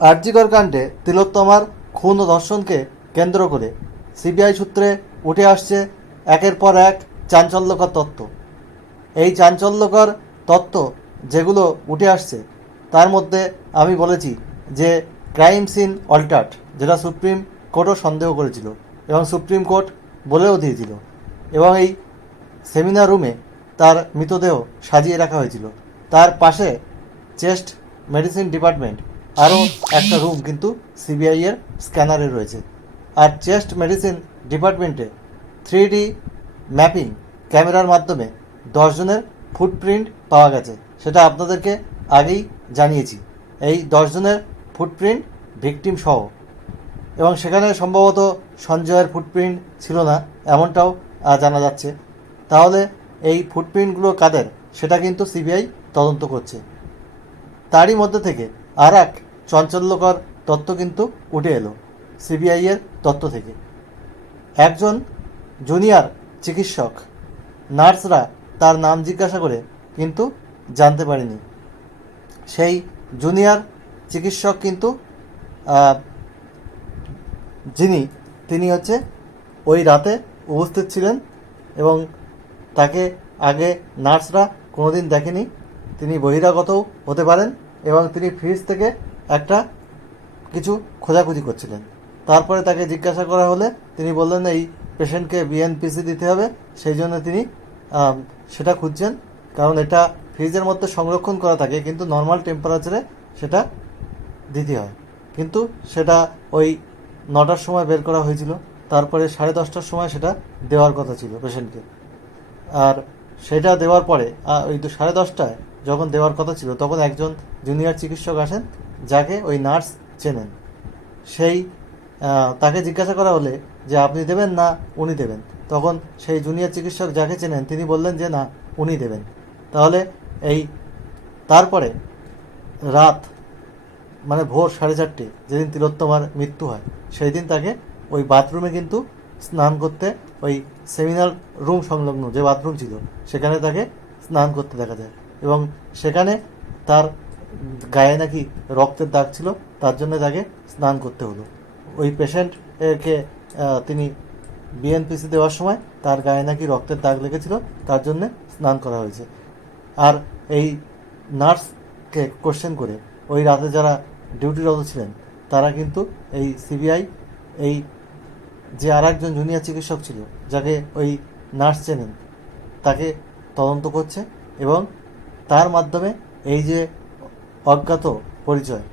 আরজিকর কাণ্ডে তিলোত্তমার খুন ও ধর্ষণকে কেন্দ্র করে সিবিআই সূত্রে উঠে আসছে একের পর এক চাঞ্চল্যকর তত্ত্ব। এই চাঞ্চল্যকর তত্ত্ব যেগুলো উঠে আসছে, তার মধ্যে আমি বলেছি যে ক্রাইম সিন অল্টার্ট যেটা সুপ্রিম কোর্টও সন্দেহ করেছিল এবং সুপ্রিম কোর্ট বলেও দিয়েছিল এবং এই সেমিনার রুমে তার মৃতদেহ সাজিয়ে রাখা হয়েছিল। তার পাশে চেস্ট মেডিসিন ডিপার্টমেন্ট আরও একটা রুম কিন্তু সিবিআই এর স্ক্যানারে রয়েছে। আর চেস্ট মেডিসিন ডিপার্টমেন্টে থ্রি ডি ম্যাপিং ক্যামেরার মাধ্যমে দশজনের ফুটপ্রিন্ট পাওয়া গেছে। সেটা আপনাদেরকে আগেই জানিয়েছি। এই দশজনের ফুটপ্রিন্ট ভিকটিম সহ। এবং সেখানে সম্ভবত সঞ্জয়ের ফুটপ্রিন্ট ছিল না, এমনটাও জানা যাচ্ছে। তাহলে এই ফুটপ্রিন্টগুলো কাদের? সেটা কিন্তু সিবিআই তদন্ত করছে। তারই মধ্যে থেকে আর এক চঞ্চল্যকর তথ্য কিন্তু উঠে এলো সিবিআই এর তথ্য থেকে। একজন জুনিয়র চিকিৎসক, নার্সরা তার নাম জিজ্ঞাসা করে কিন্তু জানতে পারেনি। সেই জুনিয়র চিকিৎসক কিন্তু যিনি, তিনি হচ্ছে ওই রাতে উপস্থিত ছিলেন এবং তাকে আগে নার্সরা কোনোদিন দেখেনি। তিনি বহিরাগতও হতে পারেন এবং তিনি ফ্রিজ থেকে একটা কিছু খোঁজাখুঁজি করছিলেন। তারপরে তাকে জিজ্ঞাসা করা হলে তিনি বললেন, এই পেশেন্টকে বিএনপিসি দিতে হবে। সেই জন্য তিনি সেটা খুঁজছেন। কারণ এটা ফ্রিজের মধ্যে সংরক্ষণ করা থাকে, কিন্তু নর্মাল টেম্পারেচারে সেটা দিতে হয়। কিন্তু সেটা ওই নটার সময় বের করা হয়েছিল। তারপরে সাড়ে দশটার সময় সেটা দেওয়ার কথা ছিল পেশেন্টকে। আর সেটা দেওয়ার পরে ওই তো সাড়ে দশটায় যখন দেওয়ার কথা ছিল, তখন একজন জুনিয়র চিকিৎসক আসেন। যাকে ওই নার্স চেনেন। সেই তাকে জিজ্ঞাসা করা হলে যে আপনি দেবেন না উনি দেবেন। তখন সেই জুনিয়র চিকিৎসক যাকে চেনেন, তিনি বললেন যে না, উনি দেবেন। তাহলে এই, তারপরে রাত মানে ভোর সাড়ে চারটে, যেদিন তিলোত্তমার মৃত্যু হয় সেই দিন তাকে ওই বাথরুমে কিন্তু স্নান করতে, ওই সেমিনার রুম সংলগ্ন যে বাথরুম ছিল, সেখানে তাকে স্নান করতে দেখা যায়। এবং সেখানে তার গায়ে নাকি রক্তের দাগ ছিল, তার জন্য তাকে স্নান করতে হলো। ওই পেশেন্টকে তিনি বিএনপিসি দেওয়ার সময় তার গায়ে নাকি রক্তের দাগ লেগেছিল, তার জন্য স্নান করা হয়েছে। আর এই নার্সকে কোশ্চেন করে, ওই রাতে যারা ডিউটিরত ছিলেন, তারা কিন্তু এই সিবিআই এই যে আর একজন জুনিয়র চিকিৎসক ছিল, যাকে ওই নার্স চেনেন, তাকে তদন্ত করছে এবং তার মাধ্যমে এই যে অজ্ঞাত পরিচয়।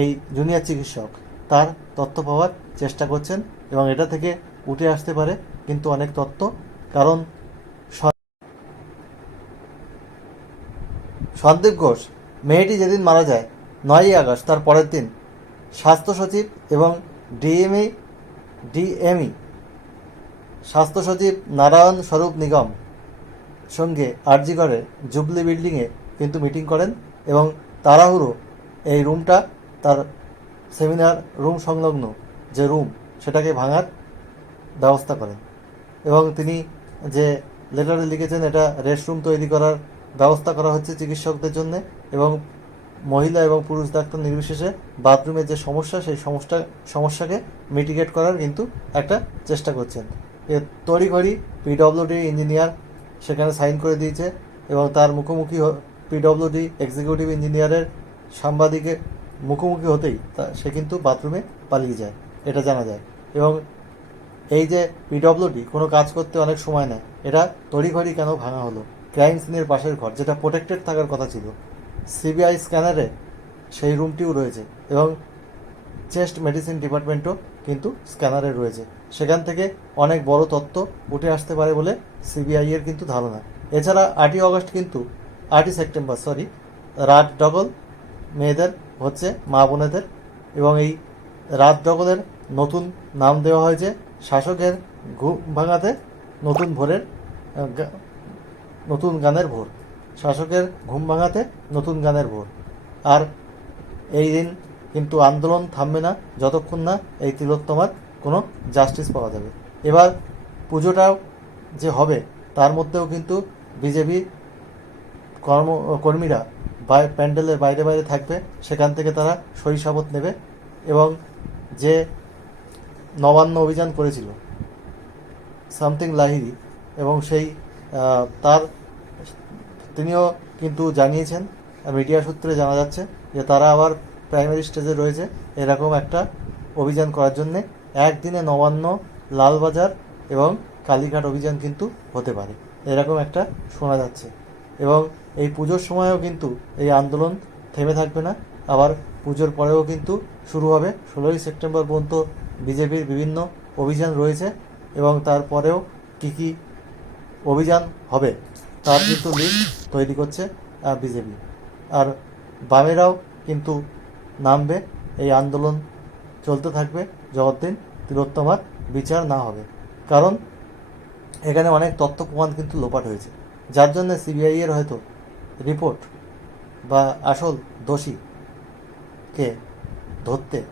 এই জুনিয়র চিকিৎসক তার তথ্য পাওয়ার চেষ্টা করছেন এবং এটা থেকে উঠে আসতে পারে কিন্তু অনেক তথ্য, কারণ সন্দীপ ঘোষ, মেয়েটি যেদিন মারা যায়, নয়ই আগস্ট, তার পরের দিন। স্বাস্থ্য সচিব এবং ডিএমই ডিএমই, স্বাস্থ্য সচিব নারায়ণ স্বরূপ নিগম সঙ্গে আরজিগড়ের জুবলি বিল্ডিংয়ে কিন্তু মিটিং করেন। এবং তাড়াহুড়ো, এই রুমটা তার সেমিনার রুম সংলগ্ন যে রুম, সেটাকে ভাঙার ব্যবস্থা করেন এবং তিনি যে লেটারে লিখেছেন, এটা রেস্টরুম তৈরি করার ব্যবস্থা করা হচ্ছে চিকিৎসকদের জন্য এবং মহিলা এবং পুরুষ ডাক্তার নির্বিশেষে বাথরুমের যে সমস্যা, সেই সমস্যা, সমস্যাকে মিটিগেট করার কিন্তু একটা চেষ্টা করছেন। এ তড়িঘড়ি পিডব্লিউডি ইঞ্জিনিয়ার সেখানে সাইন করে দিয়েছে এবং তার মুখোমুখি পিডব্লিউডি এক্সিকিউটিভ ইঞ্জিনিয়ারের সাংবাদিকের মুখোমুখি হতেই তা, সে কিন্তু বাথরুমে পালিয়ে যায়, এটা জানা যায়। এবং এই যে পিডব্লিউডি কোনো কাজ করতে অনেক সময় নেয়, এটা তড়িঘড়ি কেন ভাঙা হলো? ক্রাইম সিনের পাশের ঘর, যেটা প্রোটেক্টেড থাকার কথা ছিল। সিবিআই স্ক্যানারে সেই রুমটিও রয়েছে এবং চেস্ট মেডিসিন ডিপার্টমেন্টও কিন্তু স্ক্যানারে রয়েছে। সেখান থেকে অনেক বড় তথ্য উঠে আসতে পারে বলে সিবিআই এর কিন্তু ধারণা। এছাড়া আটই অগস্ট কিন্তু আটই সেপ্টেম্বর সরি রাত ডগল মেয়েদের হচ্ছে মা বোনেদের এবং এই রাত ডগলের নতুন নাম দেওয়া হয়েছে শাসকের ঘুম ভাঙাতে নতুন ভোরের নতুন গানের ভোর, শাসকের ঘুম ভাঙাতে নতুন গানের ভোর। আর এই দিন কিন্তু আন্দোলন থামবে না, যতক্ষণ না এই তিলোত্তমার কোনো জাস্টিস পাওয়া যাবে। এবার পুজোটাও যে হবে, তার মধ্যেও কিন্তু বিজেপি কর্ম, কর্মীরা প্যান্ডেলের বাইরে বাইরে থাকবে, সেখান থেকে তারা সই শপথ নেবে এবং যে নবান্ন অভিযান করেছিল, সামথিং লাহিরি এবং সেই তার, তিনিও কিন্তু জানিয়েছেন, মিডিয়া সূত্রে জানা যাচ্ছে যে তারা আবার প্রাইমারি স্টেজে রয়েছে, এরকম একটা অভিযান করার জন্যে একদিনে নবান্ন, লালবাজার এবং কালীঘাট অভিযান কিন্তু হতে পারে, এরকম একটা শোনা যাচ্ছে এবং এই পুজোর সময়ও কিন্তু এই আন্দোলন থেমে থাকবে না। আবার পুজোর পরেও কিন্তু শুরু হবে। ষোলোই সেপ্টেম্বর পর্যন্ত বিজেপির বিভিন্ন অভিযান রয়েছে এবং তারপরেও কী কী অভিযান হবে তার কিন্তু লিস্ট তৈরি করছে বিজেপি। আর বামেরাও কিন্তু নামবে। এই আন্দোলন চলতে থাকবে যতদিন তিলোত্তমার বিচার না হবে। কারণ এখানে অনেক তথ্য প্রমাণ কিন্তু লোপাট হয়েছে। যার জন্য সিবিআইয়ের হয়তো রিপোর্ট বা আসল দোষীকে ধরতে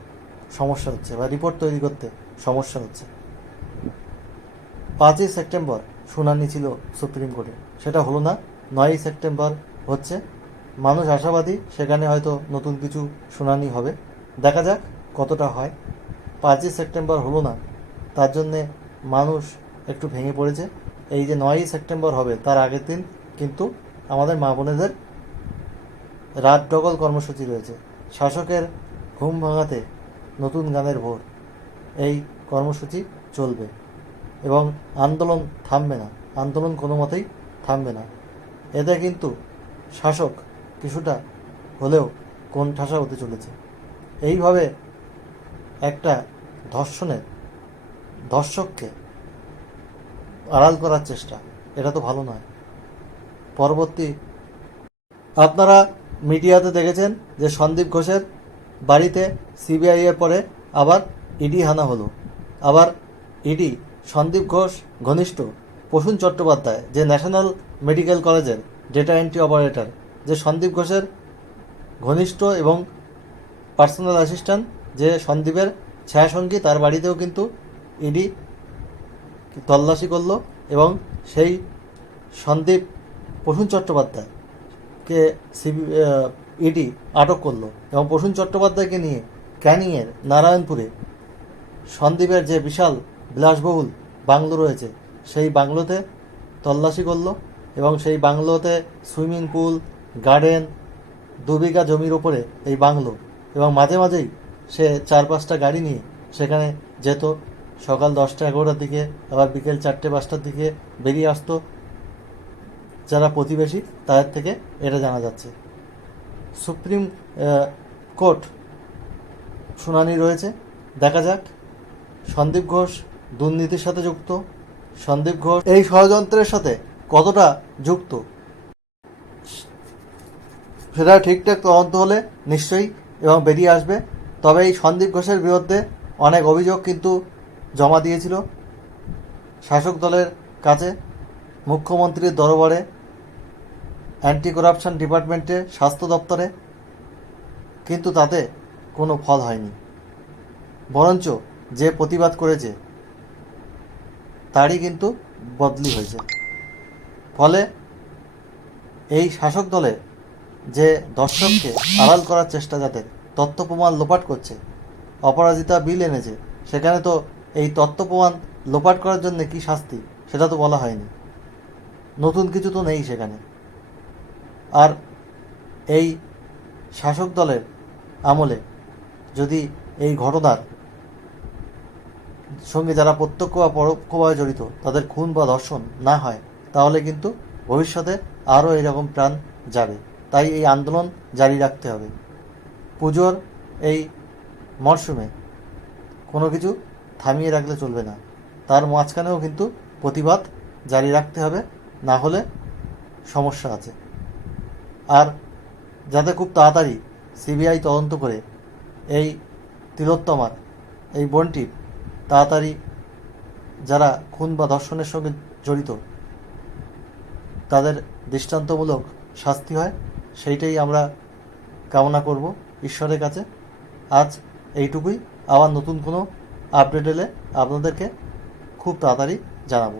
সমস্যা হচ্ছে বা রিপোর্ট তৈরি করতে সমস্যা হচ্ছে। পাঁচই সেপ্টেম্বর শুনানি ছিল সুপ্রিম কোর্টে। সেটা হলো না, নয়ই সেপ্টেম্বর হচ্ছে। মানুষ আশাবাদী, সেখানে হয়তো নতুন কিছু শুনানি হবে। দেখা যাক কতটা হয়। পাঁচই সেপ্টেম্বর হলো না, তার জন্যে মানুষ একটু ভেঙে পড়েছে। এই যে নয়ই সেপ্টেম্বর হবে, তার আগের দিন কিন্তু আমাদের মা বোনেদের রাত ডগল কর্মসূচি রয়েছে। শাসকের ঘুম ভাঙাতে নতুন গানের ভোর। এই কর্মসূচি চলবে এবং আন্দোলন থামবে না। আন্দোলন কোনো মতেই থামবে না। এতে কিন্তু শাসক কিছুটা হলেও কোন ঠাসা হতে চলেছে। এইভাবে একটা ধর্ষণের দর্শককে আড়াল করার চেষ্টা, এটা তো ভালো নয়। পরবর্তী। আপনারা মিডিয়াতে দেখেছেন যে সন্দীপ ঘোষের বাড়িতে সিবিআই এর পরে আবার ইডি হানা হলো। আবার ইডি সন্দীপ ঘোষ ঘনিষ্ঠ প্রসূন চট্টোপাধ্যায়, যে ন্যাশনাল মেডিকেল কলেজের ডেটা এন্ট্রি অপারেটর, যে সন্দীপ ঘোষের ঘনিষ্ঠ এবং পার্সোনাল অ্যাসিস্ট্যান্ট, যে সন্দীপের ছায়াসঙ্গী, তার বাড়িতেও কিন্তু ইডি তল্লাশি করল এবং সেই সন্দীপ প্রসূন চট্টোপাধ্যায়কে সিবি ইডি আটক করল এবং প্রসূন চট্টোপাধ্যায়কে নিয়ে ক্যানিংয়ের নারায়ণপুরে সন্দীপের যে বিশাল বিলাসবহুল বাংলো রয়েছে, সেই বাংলোতে তল্লাশি করল এবং সেই বাংলোতে সুইমিং পুল, গার্ডেন, দু বিঘা জমির ওপরে এই বাংলো এবং মাঝে মাঝেই সে চার পাঁচটা গাড়ি নিয়ে সেখানে যেত। সকাল দশটা এগারোটার দিকে, আবার বিকেল চারটে পাঁচটার দিকে বেরিয়ে আসতো। যারা প্রতিবেশী, তাদের থেকে এটা জানা যাচ্ছে। সুপ্রিম কোর্ট শুনানি রয়েছে। দেখা যাক। সন্দীপ ঘোষ দুর্নীতির সাথে যুক্ত। সন্দীপ ঘোষ এই ষড়যন্ত্রের সাথে কতটা যুক্ত? সেটা ঠিকঠাক তদন্ত হলে নিশ্চয়ই এবং বেরিয়ে আসবে। তবে এই সন্দীপ ঘোষের বিরুদ্ধে অনেক অভিযোগ কিন্তু জমা দিয়েছিল। শাসক দলের কাছে, মুখ্যমন্ত্রীর দরবারে অ্যান্টি করাপশন ডিপার্টমেন্টে স্বাস্থ্য দপ্তরে, কিন্তু তাতে কোনো ফল হয়নি। বরঞ্চ যে প্রতিবাদ করেছে, তারই কিন্তু বদলি হয়েছে। ফলে এই শাসক দলে যে দর্শককে আড়াল করার চেষ্টা যাতে তথ্য প্রমাণ লোপাট করছে, অপরাজিতা বিল এনেছে, সেখানে তো এই তথ্য প্রমাণ লোপাট করার জন্য কি শাস্তি, সেটা তো বলা হয়নি। নতুন কিছু তো নেই সেখানে। আর এই শাসক দলের আমলে যদি এই ঘটনার সঙ্গে যারা প্রত্যক্ষ বা পরোক্ষভাবে জড়িত, তাদের খুন বা ধর্ষণ না হয়, তাহলে কিন্তু ভবিষ্যতে আরও এরকম প্রাণ যাবে। তাই এই আন্দোলন জারি রাখতে হবে। পুজোর এই মরশুমে কোনো কিছু থামিয়ে রাখলে চলবে না। তার মাঝখানেও কিন্তু প্রতিবাদ জারি রাখতে হবে, না হলে সমস্যা আছে। আর যাতে খুব তাড়াতাড়ি সিবিআই তদন্ত করে এই তিলোত্তমার, এই বোনটির তাড়াতাড়ি যারা খুন বা ধর্ষণের সঙ্গে জড়িত, তাদের দৃষ্টান্তমূলক শাস্তি হয়। সেইটাই আমরা কামনা করব ঈশ্বরের কাছে। আজ এইটুকুই। আবার নতুন কোনো আপডেট এলে আপনাদেরকে খুব তাড়াতাড়ি জানাব।